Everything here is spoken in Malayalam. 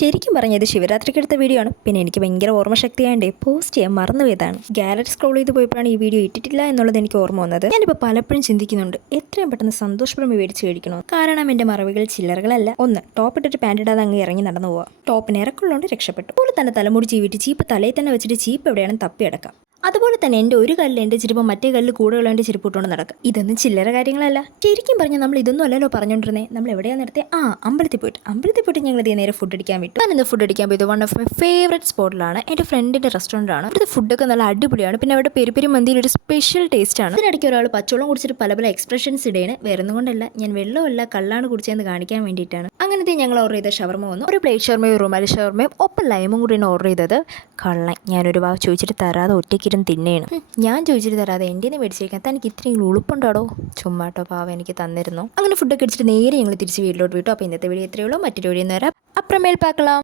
ശരിക്കും പറഞ്ഞത് ശിവരാത്രിക്ക് എടുത്ത വീഡിയോ ആണ്. പിന്നെ എനിക്ക് ഭയങ്കര ഓർമ്മശക്തിയായതുകൊണ്ട് പോസ്റ്റ് ചെയ്യാൻ മറന്നുപോയതാണ്. ഗാലറി സ്ക്രോൾ ചെയ്ത് പോയപ്പോഴാണ് ഈ വീഡിയോ ഇട്ടിട്ടില്ല എന്നുള്ളത് എനിക്ക് ഓർമ്മ വന്നത്. ഞാനിപ്പോൾ പലപ്പോഴും ചിന്തിക്കുന്നുണ്ട് എത്രയും പെട്ടെന്ന് സന്തോഷപ്രമി മേടിച്ച് കഴിക്കണോ. കാരണം എൻ്റെ മറവികൾ ചില്ലറകളല്ല. ഒന്ന്, ടോപ്പ് ഇട്ടിട്ട് പാൻറ് ഇടാതെ അങ്ങ് ഇറങ്ങി നടന്നു പോവാം. ടോപ്പിന് ഇറക്കുള്ളതുകൊണ്ട് രക്ഷപ്പെട്ടു. അതുപോലെ തന്നെ തലമുടി ചീവിട്ട് ചീപ്പ് തലയിൽ തന്നെ വെച്ചിട്ട് ചീപ്പ് എവിടെയാണ് തപ്പിയെടുക്കാം. അതുപോലെ തന്നെ എൻ്റെ ഒരു കല്ലിൽ എൻ്റെ ചെരുപ്പ് മറ്റേ കല്ലിൽ കൂടുതലുള്ള എൻ്റെ ചെരുപ്പ് ഇട്ടുകൊണ്ട് നടക്കുക. ഇതൊന്നും ചില്ലറ കാര്യങ്ങളല്ല. ശരിക്കും പറഞ്ഞാൽ നമ്മൾ ഇതൊന്നും അല്ലല്ലോ പറഞ്ഞുകൊണ്ടിരുന്നത്. നമ്മൾ എവിടെയാണ് നിർത്തി? അമ്പലത്തിൽ പോയിട്ട് ഞങ്ങൾ ഇതേ നേരെ ഫുഡ് അടിക്കാൻ വിട്ടു. ഞാനിന്ന് ഫുഡ് അടിക്കാൻ പോയത് വൺ ഓഫ് മൈ ഫേവറേറ്റ് സ്പോട്ടിലാണ്. എൻ്റെ ഫ്രണ്ടിൻ്റെ റെസ്റ്റോറൻ്റാണ്. ഇവിടുത്തെ ഫുഡൊക്കെ നല്ല അടിപൊളിയാണ്. പിന്നെ അവിടെ പെരി മന്തിയിൽ ഒരു സ്പെഷ്യൽ ടേസ്റ്റ് ആണ്. ഇതിനിടയ്ക്ക് ഒരാൾ പച്ചവെള്ളം കുടിച്ചിട്ട് പല എക്സ്പ്രഷൻസ് ഇടയാണ്. വേറെ ഒന്നും കൊണ്ടല്ല, ഞാൻ വെള്ളമല്ല കള്ളാണ് കുടിച്ചതെന്ന് കാണിക്കാൻ വേണ്ടിയിട്ടാണ്. അങ്ങനത്തെ ഞങ്ങൾ ഓർഡർ ചെയ്ത ഷവർമ വന്നു. ഒരു പ്ലേറ്റ് ഷവർമയും റുമാലി ഷവർമയും ഒപ്പം ലൈമും കൂടിയാണ് ഓർഡർ ചെയ്തത്. കള്ളൻ ഞാനൊരു ഭാഗം ചോദിച്ചിട്ട് തരാതെ ഒറ്റയ്ക്കിരുന്ന് തിന്നേണ്. ഞാൻ ചോദിച്ചിട്ട് തരാതെ എൻ്റെ നിന്ന് മേടിച്ചിരിക്കാൻ തനിക്ക് ഇത്രയും ഉളുപ്പുണ്ടാടോ. ചുമ്മാട്ടോ പാവം എനിക്ക് തന്നിരുന്നു. അങ്ങനെ ഫുഡൊക്കെ അടിച്ചിട്ട് നേരെ ഞങ്ങൾ തിരിച്ച് വീട്ടിലോട്ട് വിട്ടു. അപ്പോൾ ഇന്നത്തെ വീഡിയോ എത്രയുള്ളൂ. മറ്റൊരു വീഡിയോ നേരം അപ്പുറമേൽ പാக்கலாம்.